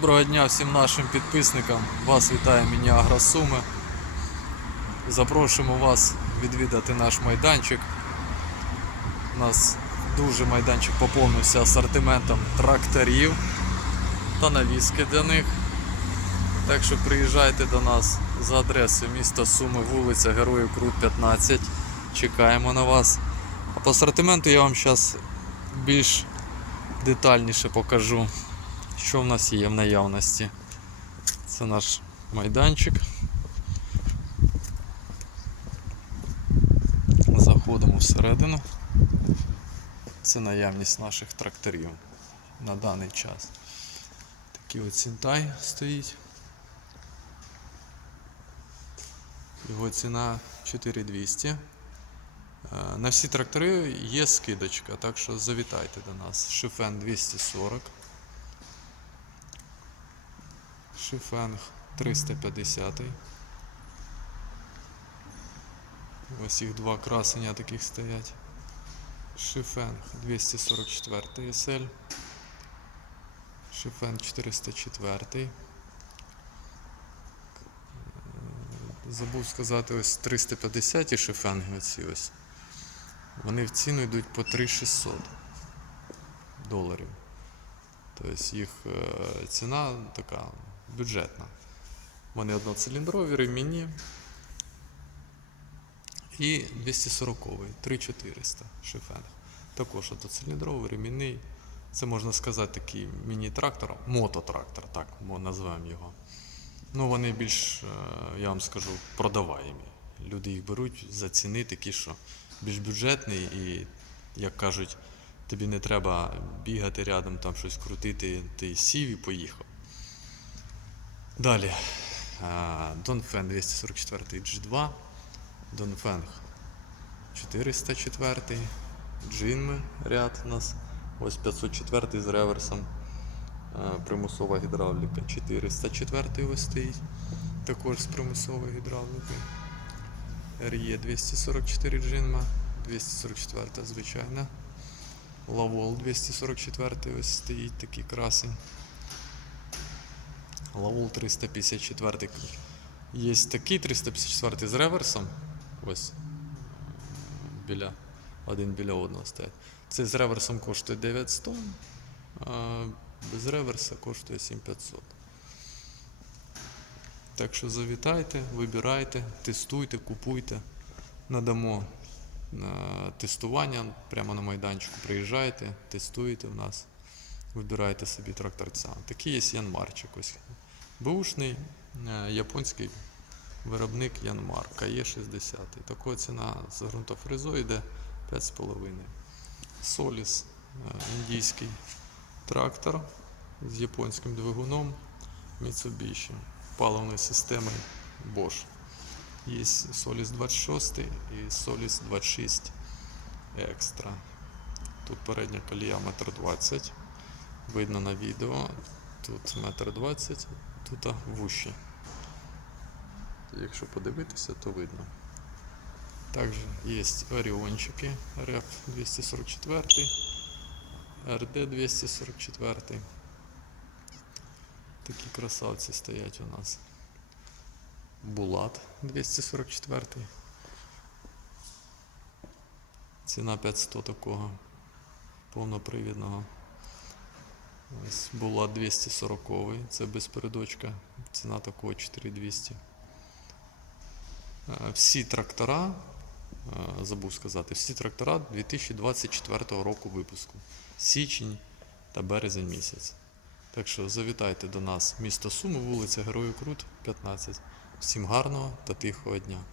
Доброго дня всім нашим підписникам. Вас вітає міні Агросуми. Запрошуємо вас відвідати наш майданчик. У нас дуже майданчик поповнився асортиментом тракторів та навіски для них. Так що приїжджайте до нас за адресою міста Суми, вулиця Героїв Крут 15. Чекаємо на вас. А по асортименту я вам зараз більш детальніше покажу що в нас є в наявності. Це наш майданчик. Заходимо всередину. Це наявність наших тракторів на даний час. Такий от Сінтай стоїть. Його ціна 4200. Е, На всі трактори є скидочка, так що завітайте до нас. Шифен 240. Шифенг 350. Ось їх два красення таких стоять. Шифенг 244 SL. Шифенг 404. Е, Забув сказати ось 350 шифенги оці ось. Вони в ціну йдуть по 3600 доларів. Тобто їх е, ціна така бюджетна. Вони одноциліндрові, ремінні. І 240 3400 шифенг. Також одноциліндровий, ремінний. Це можна сказати такий міні-трактор, мототрактор, так називаємо його. Ну, вони більш, е, я вам скажу, продаваємі. Люди їх беруть за ціни такі, що більш бюджетний і, як кажуть, тобі не треба бігати рядом, там щось крутити, ти сів і поїхав. Далі. Донфен 244 G2, Донфенг 404, Джинми ряд у нас. Ось 504 з реверсом. Примусова гідравліка 404 ось стоїть. Також з примусовою гідравлікою. RE 244 Джинма, 244 звичайна. Лавол 244 ось стоїть такий красень. Лавол 354. Є такий 354 з реверсом. Ось. Біля, один біля одного стоять. Цей з реверсом коштує 900, а без реверса коштує 7500. Так що завітайте, вибирайте, тестуйте, купуйте. Надамо на тестування прямо на майданчику. Приїжджайте, тестуєте в нас, вибирайте собі тракторця. Такий є Янмарчик. Ось. Бушний е, японський виробник Янмар КЕ60. Такова ціна з ґрунтофрезою йде 5,5. Соліс е, індійський трактор з японським двигуном Mitsubishi. Паливної системи Bosch. Є Solis 26 і Solis 26 Extra. Тут передня колія 1,20 м. Видно на відео. Тут 1,20 м, тут вущі. Якщо подивитися, то видно. Також є оріончики RF 244, RD 244. Такі красавці стоять у нас. Булат 244. Ціна 500 такого повнопривідного. Ось Булат 240, це без передочка. Ціна такого 4200. Е, Всі трактора, е, забув сказати, всі трактора 2024 року випуску. Січень та березень місяць. Так що завітайте до нас, місто Суми, вулиця Героїв Крут, 15. Всім гарного та тихого дня.